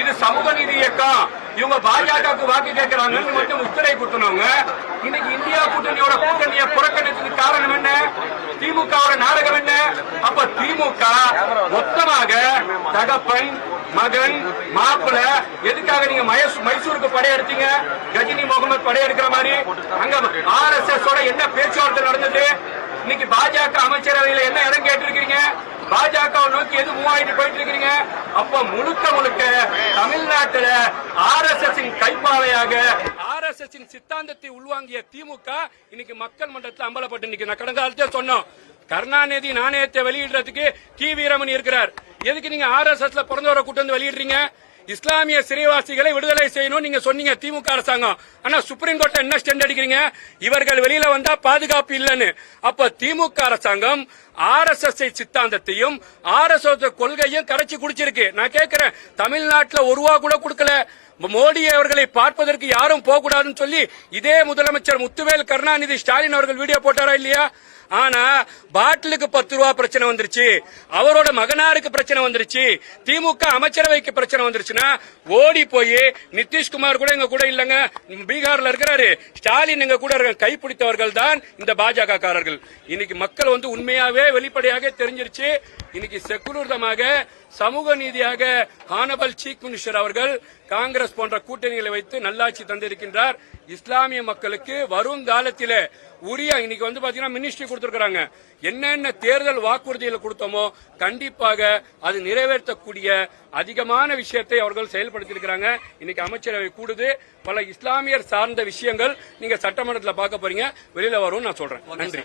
இது சமூக நீதி இயக்கம், இவங்க பாஜகவுக்கு வாக்கு கேட்கிறாங்கன்னு மட்டும் முத்திரை குத்துனவங்க இன்னைக்கு இந்தியா கூட்டணியோட கூட்டணியை புறக்கணிச்சதுக்கு காரணம் என்ன? திமுகவோட நாடகம் என்ன? அப்ப திமுக மொத்தமாக தகப்பன் மகன் மாப்பிள்ள எதுக்காக நீங்க மைசூருக்கு படையெடுத்தீங்க? கஜினி முகமது படையெடுக்கிற மாதிரி அங்க RSS ஓட என்ன பேச்சுவார்த்தை நடந்தது? இன்னைக்கு பாஜக அமைச்சரவையில என்ன இடம் கேட்டிருக்கீங்க? பாஜக நோக்கி எது மூவாயிட்டு போயிட்டு இருக்கீங்க? அப்ப முழுக்க முழுக்க தமிழ்நாட்டில் RSS கைப்பாவையாக RSS சித்தாந்தத்தை உள்வாங்கிய திமுக இன்னைக்கு மக்கள் மன்றத்தில் அம்பலப்பட்டு நிற்கிற. கடந்த காலத்தில் சொன்னோம், கருணாநிதி நாணயத்தை வெளியிடுறதுக்கு கி வீரமணி இருக்கிறார். எதுக்கு நீங்க RSSல பிறந்தவரை கூட்டு வந்து வெளியிடுறீங்க? இஸ்லாமிய சிறைவாசிகளை விடுதலை செய்யணும் நீங்க சொன்னீங்க திமுக அரசாங்கம். ஆனா சுப்ரீம் கோர்ட்ல என்ன ஸ்டெண்ட் அடிக்கிறீங்க? இவர்கள் வெளியில வந்தா பாதுகாப்பு இல்லன்னு. அப்ப திமுக அரசாங்கம் RSS சித்தாந்தத்தையும் RSS கொள்கையும் கரைச்சி குடிச்சிருக்கு. நான் கேட்கிறேன், தமிழ்நாட்டில் ஒரு ரூபா கூட கொடுக்கல. மோடி அவர்களை பார்ப்பதற்கு யாரும் போக கூடாதுன்னு சொல்லி இதே முதலமைச்சர் முத்துவேல் கருணாநிதி ஸ்டாலின் அவர்கள் வீடியோ போட்டாரா இல்லையா? ஆனா பாட்டிலுக்கு 10 ரூபா பிரச்சனை வந்துருச்சு, அவரோட மகனாருக்கு பிரச்சனை வந்துருச்சு, திமுக அமைச்சரவைக்கு பிரச்சனை வந்துருச்சுன்னா ஓடி போய் நிதிஷ்குமார் கூட எங்க கூட இல்லங்க, பீகார்ல இருக்கிறாரு, ஸ்டாலின் எங்க கூட இருக்க கைப்பிடித்தவர்கள் தான் இந்த பாஜக காரர்கள். இன்னைக்கு மக்கள் உண்மையாவே வெளிப்படையாக தெரிஞ்சிருச்சு. இன்னைக்கு செக்குலரிதமாக சமூக நீதியாக ஹானபல் சீஃப் மினிஸ்டர் அவர்கள் காங்கிரஸ் போன்ற கூட்டணிகளை வைத்து நல்லாட்சி தந்திருக்கின்றார். இஸ்லாமிய மக்களுக்கு வருங்காலத்தில் உரிய இன்னைக்கு பாத்தீங்கன்னா மினிஸ்ட்ரி கொடுத்திருக்காங்க. என்னென்ன தேர்தல் வாக்குறுதிகளை கொடுத்தோமோ கண்டிப்பாக அது நிறைவேற்றக்கூடிய அதிகமான விஷயத்தை அவர்கள் செயல்படுத்தியிருக்கிறாங்க. இன்னைக்கு அமைச்சரவை கூடுது. பல இஸ்லாமியர் சார்ந்த விஷயங்கள் நீங்க சட்டமன்றத்தில் பார்க்க போறீங்க, வெளியில வரும் நான் சொல்றேன். நன்றி.